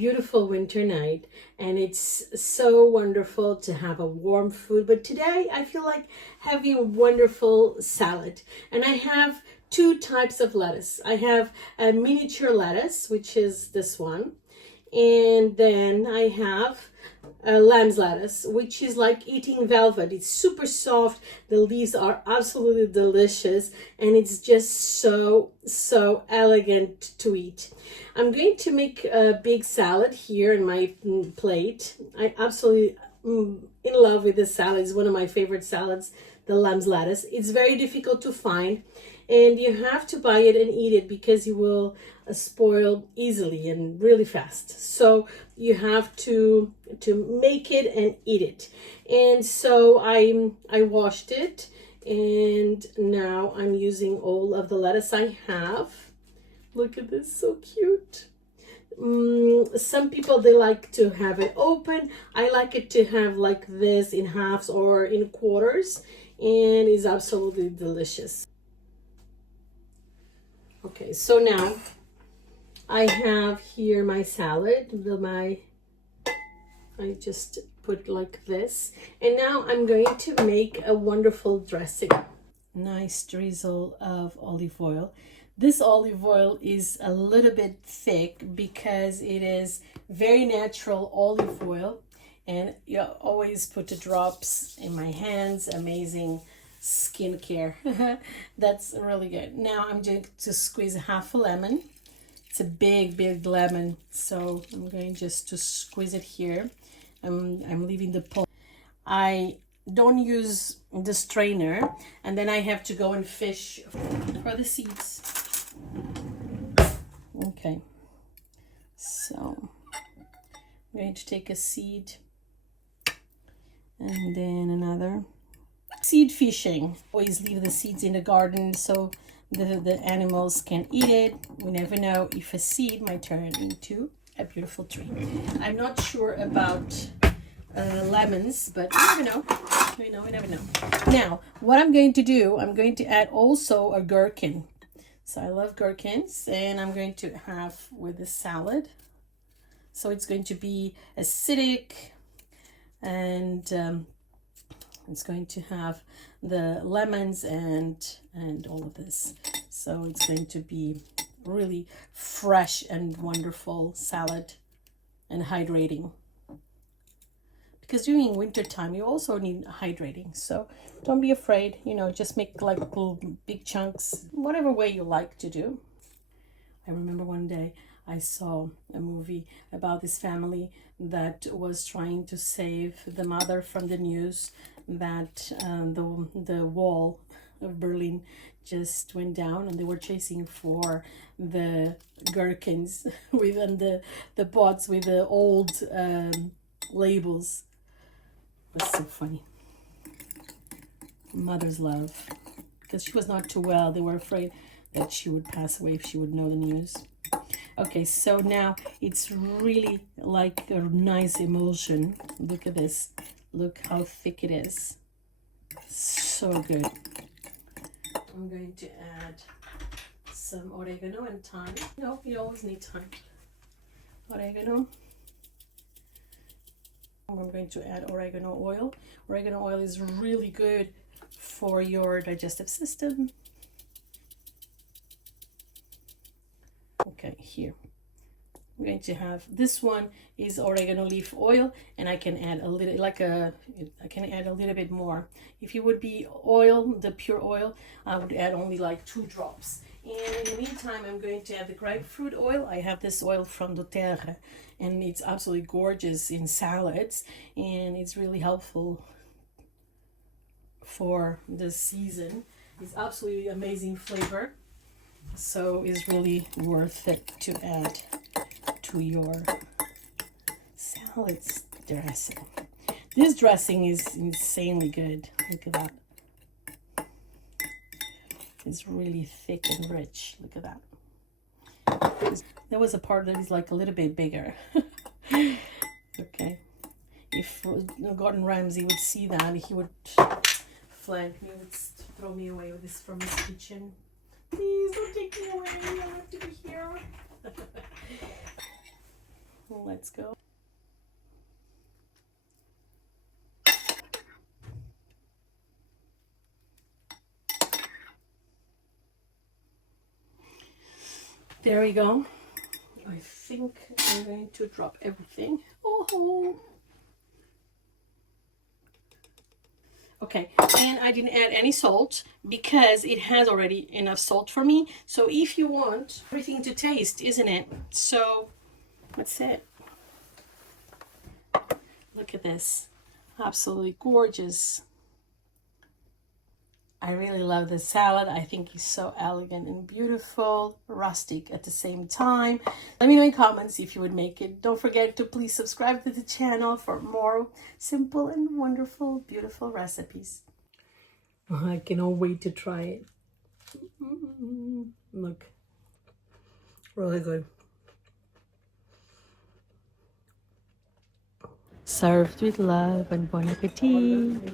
beautiful winter night, and it's so wonderful to have a warm food. But today I feel like having a wonderful salad, and I have two types of lettuce. I have a miniature lettuce, which is this one, and then I have lamb's lettuce, which is like eating velvet. It's super soft. The leaves are absolutely delicious, and it's just so elegant to eat. I'm going to make a big salad here in my plate. I absolutely in love with this salad. It's one of my favorite salads, the lamb's lettuce. It's very difficult to find, and you have to buy it and eat it because you will spoil easily and really fast. So you have to make it and eat it. And so I washed it, and now I'm using all of the lettuce I have. Look at this, so cute. Some people, they like to have it open. I like it to have like this in halves or in quarters, and it's absolutely delicious. Okay, so now I have here my salad. I just put like this, and now I'm going to make a wonderful dressing. Nice drizzle of olive oil. This olive oil is a little bit thick because it is very natural olive oil, and you always put the drops in my hands. Amazing skincare. That's really good. Now I'm going to squeeze half a lemon. It's a big lemon, so I'm going just to squeeze it here. I'm leaving the pulp. I don't use the strainer, and then I have to go and fish for the seeds. Okay, so I'm going to take a seed and then another. Seed fishing. Always leave the seeds in the garden so the animals can eat it. We never know if a seed might turn into a beautiful tree. I'm not sure about lemons, but you never know. We never know. Now, what I'm going to do, I'm going to add also a gherkin. So I love gherkins, and I'm going to have with the salad. So it's going to be acidic, and it's going to have the lemons and all of this. So it's going to be really fresh and wonderful salad and hydrating. Because during winter time, you also need hydrating. So don't be afraid, just make like little big chunks, whatever way you like to do. I remember one day I saw a movie about this family that was trying to save the mother from the news that the wall of Berlin just went down, and they were chasing for the gherkins within the pots with the old labels. It was so funny. Mother's love. Because she was not too well. They were afraid that she would pass away if she would know the news. Okay, so now it's really like a nice emulsion. Look at this. Look how thick it is. So good. I'm going to add some oregano and thyme. No, you always need thyme. Oregano. I'm going to add oregano oil. Oregano oil is really good for your digestive system. Okay, here. I'm going to have this one is oregano leaf oil, and I can add a little, I can add a little bit more. If it would be oil, the pure oil, I would add only like 2 drops. And in the meantime, I'm going to add the grapefruit oil. I have this oil from doTERRA, and it's absolutely gorgeous in salads, and it's really helpful for the season. It's absolutely amazing flavor, so it's really worth it to add to your salads dressing. This dressing is insanely good. Look at that. It's really thick and rich. Look at that. There was a part that is like a little bit bigger. Okay. If Gordon Ramsay would see that, he would flank me, would throw me away with this from his kitchen. Please don't take me away. I have to be here. Let's go. There we go. I think I'm going to drop everything. Oh. Okay, and I didn't add any salt because it has already enough salt for me. So if you want everything to taste, isn't it? So that's it. Look at this. Absolutely gorgeous. I really love this salad. I think it's so elegant and beautiful, rustic at the same time. Let me know in comments if you would make it. Don't forget to please subscribe to the channel for more simple and wonderful, beautiful recipes. I cannot wait to try it. Look, really good. Served with love and bon appetit.